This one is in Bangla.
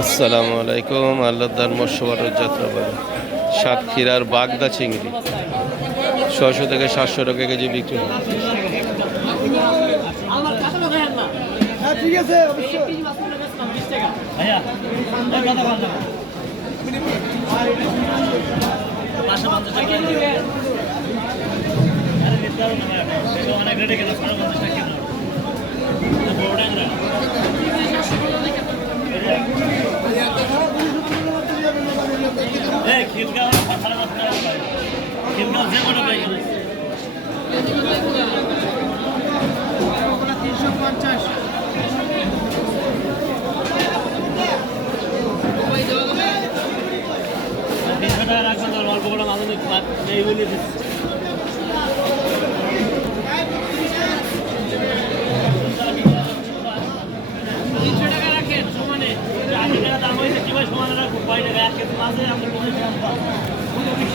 আসসালামু আলাইকুম। আল্লাহদার মৎস্যবাড় যাত্রাবাড়ি সাতক্ষীরার বাগদা চিংড়ি 600 থেকে 700 টাকা কেজি বিক্রি হয়।